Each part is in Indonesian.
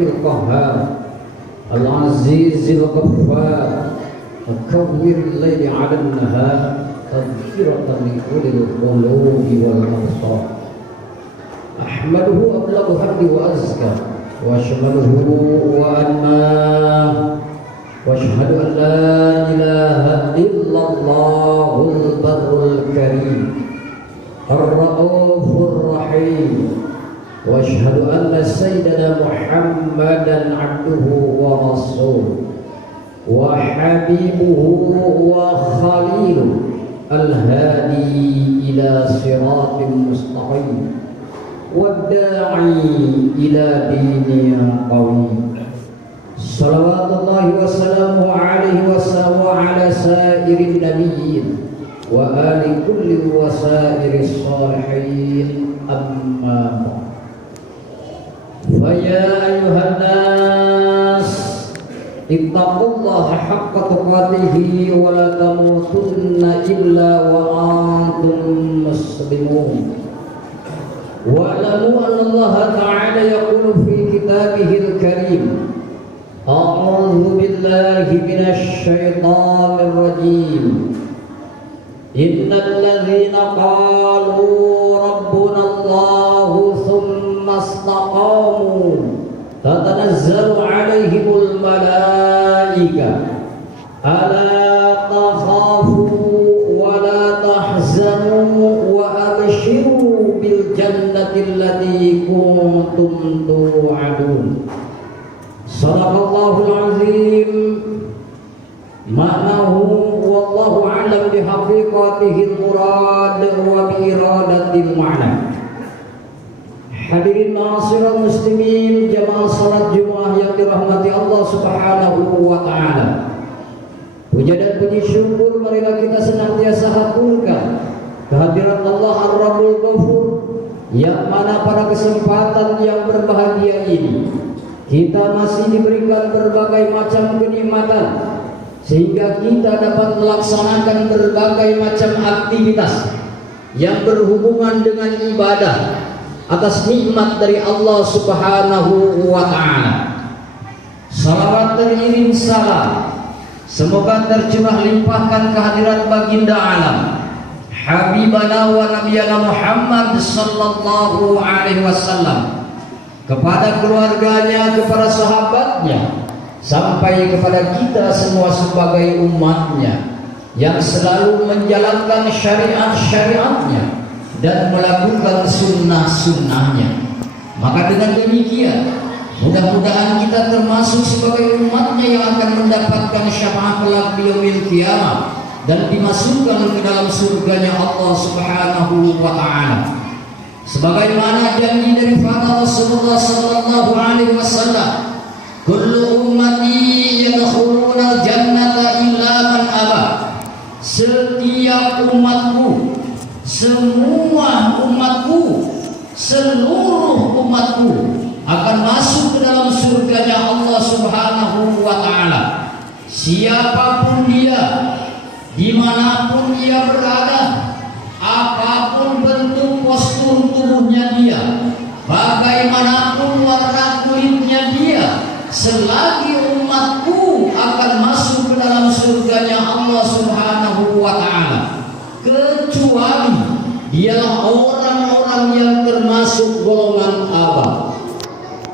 القهار العزيز الغفار مكور الليل على النهار تذكرة لأولي القلوب والأبصار أحمده أبلغ حمد وأزكى وأشمله وأنماه وأشهد أن لا إله إلا الله البر الكريم الرؤوف الرحيم وأشهد أن سيدنا محمدا عبده ورسوله وحبيبه وخليله الهادي إلى صراط مستقيم والداعي إلى دين قويم صلوات الله وسلامه عليه وعلى سائر النبيين وآل كل وسائر الصالحين أما بعد فيا أيها الناس اتقوا الله حق تقاته ولا تموتن إلا وأنتم مسلمون واعلموا أن الله تعالى يقول في كتابه الكريم أعوذ بالله من الشيطان الرجيم إن الذين قالوا ربنا الله ثم استقاموا تتنزل عليهم الملائكة ألا تخافوا ولا تحزنوا وأبشروا بالجنة التي كنتم توعدون صدق الله العظيم معناه والله أعلم بحقيقته المراد وبإرادة المعنى. Hadirin ma'asyiral muslimin jamaah salat Jumat yang dirahmati Allah Subhanahu wa taala. Puja dan puji syukur marilah kita senantiasa haturkan kehadirat Allah Ar-Rabbul Ghafur yang mana pada kesempatan yang berbahagia ini kita masih diberikan berbagai macam kenikmatan sehingga kita dapat melaksanakan berbagai macam aktivitas yang berhubungan dengan ibadah atas nikmat dari Allah Subhanahu wa taala. Salawat dan iring salam semoga tercurah limpahkan kehadirat baginda alam Habibana wa Nabiyana Muhammad sallallahu alaihi wasallam kepada keluarganya, kepada sahabatnya, sampai kepada kita semua sebagai umatnya yang selalu menjalankan syariat-syariatnya dan melakukan sunnah-sunnahnya. Maka dengan demikian mudah-mudahan kita termasuk sebagai umatnya yang akan mendapatkan syafaat kelak di yaumil qiyamah dan dimasukkan ke dalam surganya Allah Subhanahu wa taala. Sebagaimana janji daripada Rasulullah sallallahu alaihi wasallam, kullu ummati yadkhuluna jannata illa man aba. Setiap umatku, semua umatku, seluruh umatku akan masuk ke dalam surganya Allah Subhanahu wa taala. Siapapun dia, dimanapun dia berada, apapun bentuk postur tubuhnya dia, bagaimanapun warna kulitnya dia, selagi umatku akan masuk ke dalam surganya Allah Subhanahu wa taala, kecuali dialah orang-orang yang termasuk golongan aba.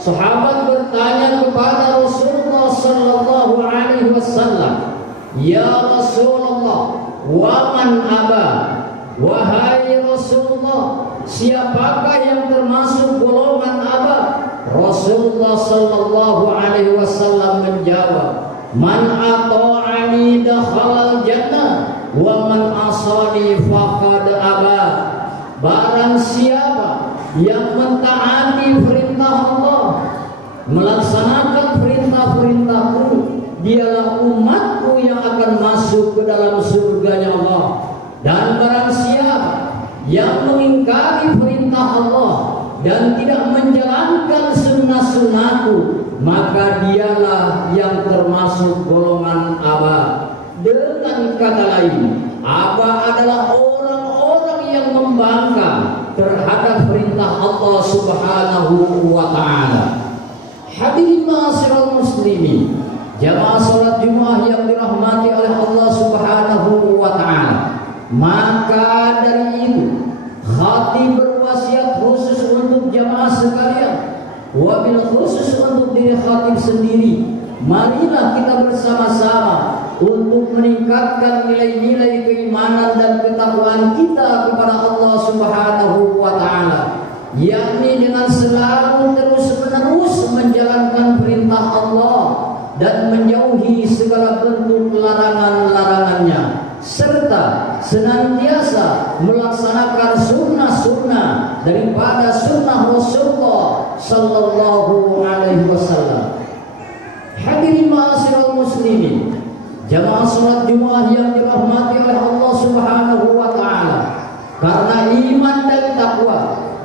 Sahabat bertanya kepada Rasulullah sallallahu alaihi wasallam, "Ya Rasulullah, wa man aba?" Wahai Rasulullah, siapakah yang termasuk golongan aba? Rasulullah sallallahu alaihi wasallam menjawab, "Man ata'ani dakhalal jannah wa man asani faqad aba." Barang siapa yang mentaati perintah Allah, melaksanakan perintah-perintahku, dialah umatku yang akan masuk ke dalam surganya Allah. Dan barang siapa yang mengingkari perintah Allah dan tidak menjalankan sunnah-sunnahku, maka dialah yang termasuk golongan aba. Dengan kata lain, aba adalah orang-orang yang membangkang terhadap perintah Allah Subhanahu wa ta'ala. Hadirin ma'asyiral muslimin, jamaah salat Jumat yang dirahmati oleh Allah Subhanahu wa taala. Maka dari itu, khatib berwasiat khusus untuk jamaah sekalian, wabil khusus untuk diri khatib sendiri. Marilah kita bersama-sama untuk meningkatkan nilai-nilai keimanan dan ketakwaan kita kepada Allah Subhanahu wa taala, yakni dengan selalu terus-menerus menjalankan perintah Allah dan menjauhi segala bentuk larangan-larangannya, serta senantiasa melaksanakan sunnah-sunnah daripada sunnah Rasulullah sallallahu alaihi wasallam. Hadirin ma'asyiral muslimin, jamaah salat Jumat yang dirahmati oleh Allah Subhanahu wa taala, karena iman dan takwa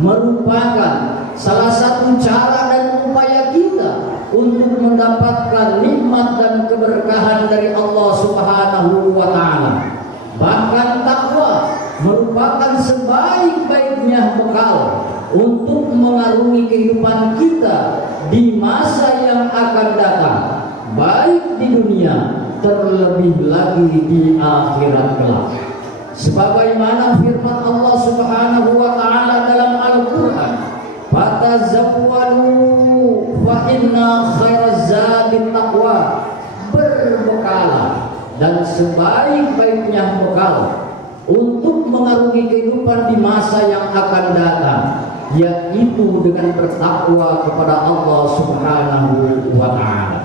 merupakan salah satu cara dan upaya kita untuk mendapatkan nikmat dan keberkahan dari Allah Subhanahu wa taala. Bahkan takwa merupakan sebaik-baiknya bekal untuk mengarungi kehidupan kita di masa yang akan datang, baik di dunia terlebih lagi di akhirat kelak. Sebagaimana firman Allah Subhanahu wa taala dalam Al-Qur'an, "Fatazawwalu fa inna khairaz zadi taqwa." Berbekalah, dan sebaik-baiknya bekal untuk mengarungi kehidupan di masa yang akan datang, yaitu dengan bertakwa kepada Allah Subhanahu wa taala.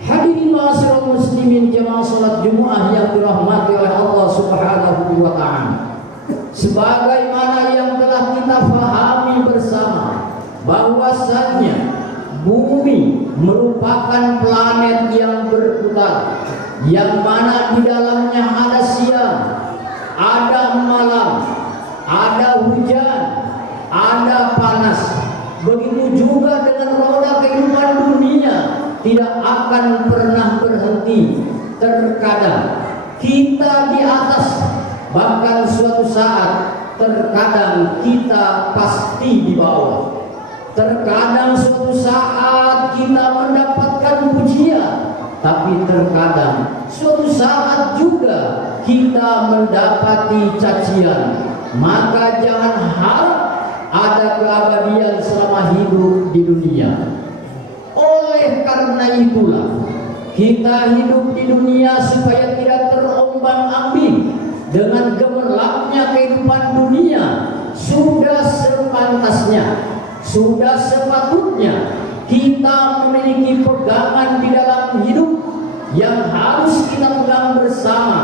Hadirin ma'asyiral muslimin, jamaah salat Jumat yang dirahmati oleh Allah Subhanahu wa taala. Sebagaimana yang telah kita fahami bersama, bahwasanya bumi merupakan planet yang berputar, yang mana di dalamnya ada siang, ada malam, ada hujan, ada panas. Begitu juga dengan roda kehidupan dunia tidak akan pernah berhenti. Terkadang kita di atas, bahkan suatu saat terkadang kita pasti di bawah. Terkadang suatu saat kita mendapatkan pujian, tapi terkadang suatu saat juga kita mendapati cacian. Maka jangan harap ada keabadian selama hidup di dunia. Oleh karena itulah kita hidup di dunia supaya tidak terombang-ambing dengan gemerlapnya kehidupan dunia. Sudah sepantasnya, sudah sepatutnya kita memiliki pegangan di dalam hidup yang harus kita pegang bersama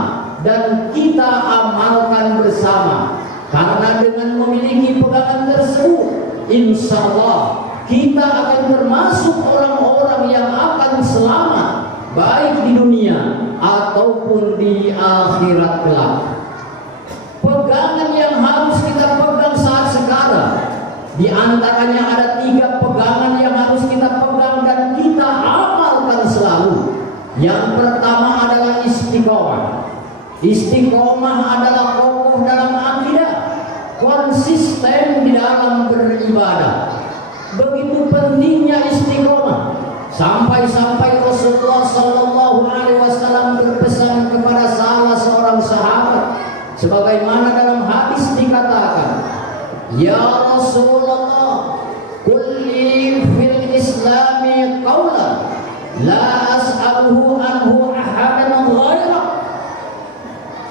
dan kita amalkan bersama. Karena dengan memiliki pegangan tersebut, insya Allah kita akan termasuk orang-orang yang akan selamat, baik di dunia ataupun di akhirat kelak. Pegangan yang harus kita pegang saat sekarang, di antaranya ada 3 pegangan yang harus kita pegang dan kita amalkan selalu. Yang pertama adalah istiqomah. Istiqomah adalah kokoh dalam akidah, konsisten di dalam beribadah. Begitu pentingnya istiqomah, sampai-sampai Rasulullah sallallahu alaihi wasallam berpesan kepada salah seorang sahabat, sebagaimana dalam hadis dikatakan, "Ya Rasulullah, kulli fil islami qawlan la as'aluhu anhu ahadan ghairak."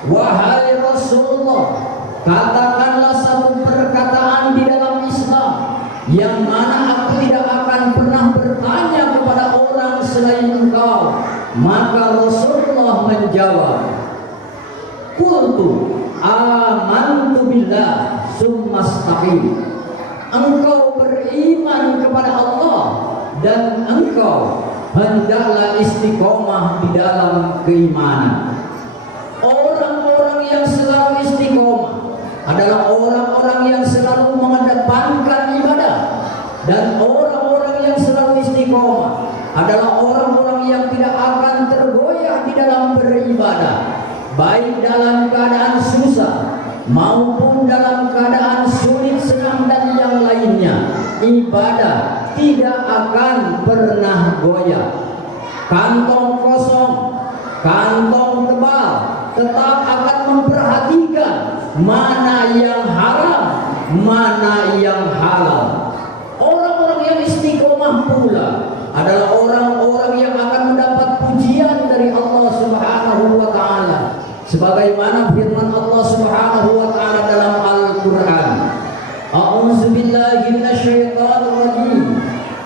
Wahai Rasulullah, katakanlah satu perkataan di dalam Islam yang mana aku tidak akan pernah bertanya kepada orang selain engkau. Maka Rasulullah menjawab, "Qultu amantu billah summa istaqim." Engkau beriman kepada Allah dan engkau hendaklah istiqomah di dalam keimanan. Orang-orang yang selalu istiqomah adalah orang-orang yang selalu mengedepankan ibadah, dan orang-orang yang selalu istiqomah adalah orang-orang yang tidak akan tergoyah di dalam beribadah, baik dalam keadaan susah maupun dalam keadaan sulit, senang dan yang lainnya. Ibadah tidak akan pernah goyah. Kantong kosong, kantong tebal, tetap akan memperhatikan mana yang haram, mana yang halal. Orang-orang yang istiqomah pula adalah orang-orang yang akan mendapat pujian dari Allah Subhanahu wa taala. Sebagaimana firman Allah Subhanahu wa taala dalam Al-Qur'an. A'udzu billahi minasyaitonir rajim.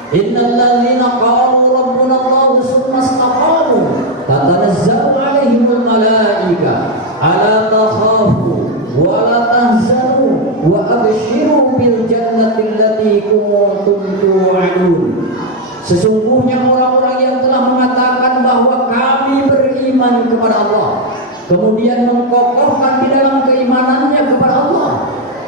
Innal ladzina qalu rabbuna Allah tsumma istaqamu tatanazzalu 'alaihimul malaika alla takhafu wa la tahzanu wa abshiru bil jannati allati kuntum tu'adun. Sesungguhnya orang-orang yang telah mengatakan bahwa kami beriman kepada Allah, kemudian mengkokohkan di dalam keimanannya kepada Allah,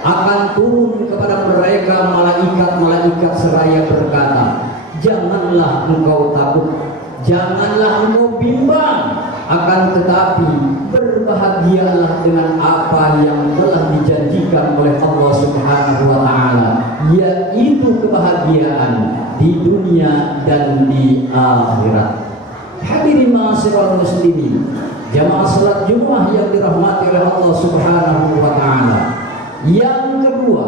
akan turun kepada mereka malaikat-malaikat seraya berkata, janganlah engkau takut, janganlah engkau bimbang, akan tetapi berbahagialah dengan apa yang telah dijanjikan oleh Allah Subhanahu wa taala, yaitu kebahagiaan di dunia dan di akhirat. Hadirin ma'asyiral muslimin, jamaah salat Jumat yang dirahmati oleh Allah Subhanahu wa taala. Yang kedua,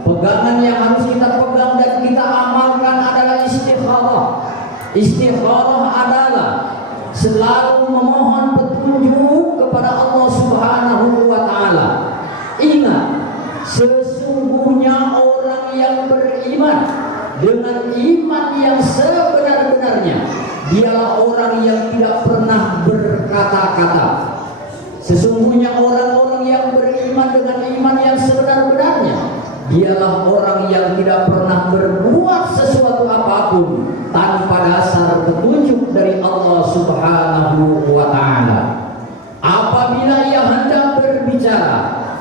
pegangan yang harus kita pegang dan kita amalkan adalah istikharah. Istikharah adalah selalu memohon petunjuk kepada Allah Subhanahu wa taala. Ingat, sesungguhnya orang yang beriman dengan iman yang sebenar-benarnya, dialah orang yang tidak pernah berkata-kata. Sesungguhnya orang-orang yang beriman dengan iman yang sebenar-benarnya, dialah orang yang tidak pernah berbuat sesuatu apapun tanpa dasar petunjuk dari Allah Subhanahu wa taala. Apabila ia hendak berbicara,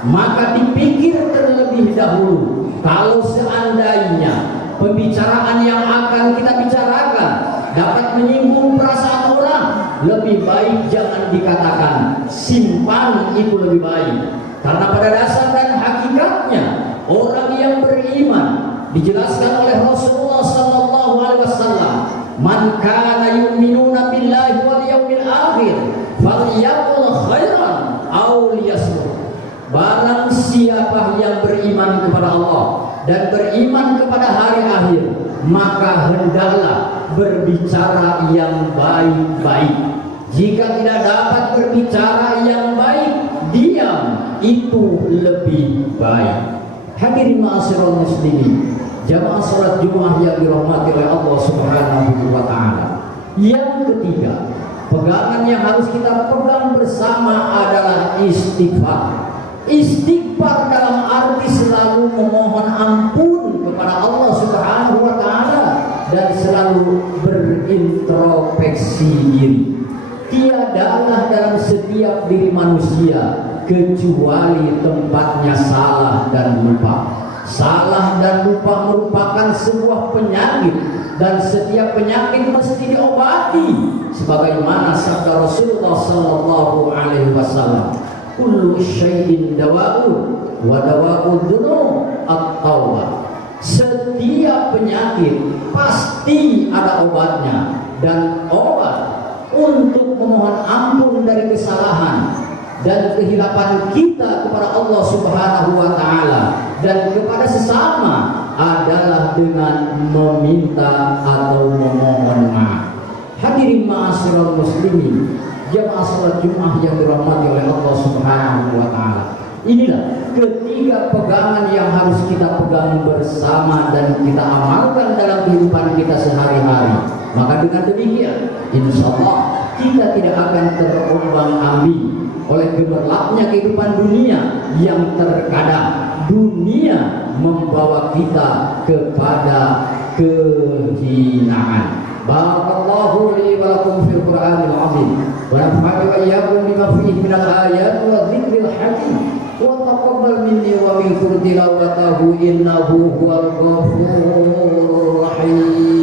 maka dipikir terlebih dahulu. Kalau seandainya pembicaraan yang akan kita bicarakan dapat menyinggung perasaan orang, lebih baik jangan dikatakan, simpan itu lebih baik. Karena pada dasar dan hakikatnya orang yang beriman dijelaskan oleh Rasulullah sallallahu alaihi wasallam, man kana yu'minuna billahi wal yawmil akhir falyaqul khairan aw liyasmut. Barang siapa yang beriman kepada Allah dan beriman kepada hari akhir, maka hendaklah berbicara yang baik-baik. Jika tidak dapat berbicara yang baik, diam itu lebih baik. Hadirin ma'asyiral muslimin, jamaah salat Jumat yang dirahmati oleh Allah Subhanahu wa taala. Yang ketiga, pegangan yang harus kita pegang bersama adalah istighfar. Istighfar dalam arti selalu memohon ampun kepada Allah Subhanahu wa taala dan selalu berintrospeksi diri. Tiadalah dalam setiap diri manusia kecuali tempatnya salah dan lupa. Salah dan lupa merupakan sebuah penyakit, dan setiap penyakit mesti diobati sebagaimana sabda Rasulullah sallallahu alaihi wasallam, kullu syai'in dawa'u wa dawa'u dzunub at-taubah. Setiap penyakit pasti ada obatnya, dan obat untuk memohon ampun dari kesalahan dan kehilapan kita kepada Allah Subhanahu wa taala dan kepada sesama adalah dengan meminta atau memohon maaf. Hadirin ma'asyiral muslimin, jamaah salat Jumat yang dirahmati oleh Allah Subhanahu wa taala. Inilah ketiga pegangan yang harus kita pegang bersama dan kita amalkan dalam kehidupan kita sehari-hari. Maka dengan demikian, insya Allah kita tidak akan terombang-ambing oleh gemerlapnya kehidupan dunia yang terkadang dunia membawa kita kepada kehinaan. Barakallahu li wa lakum fil Qur'anil azim wa nafa'ani wa iyyakum bima fihi minal ayati wa dzikril hakim wa taqabbal minni wa minkum tilawatahu innahu huwal ghafurur rahim.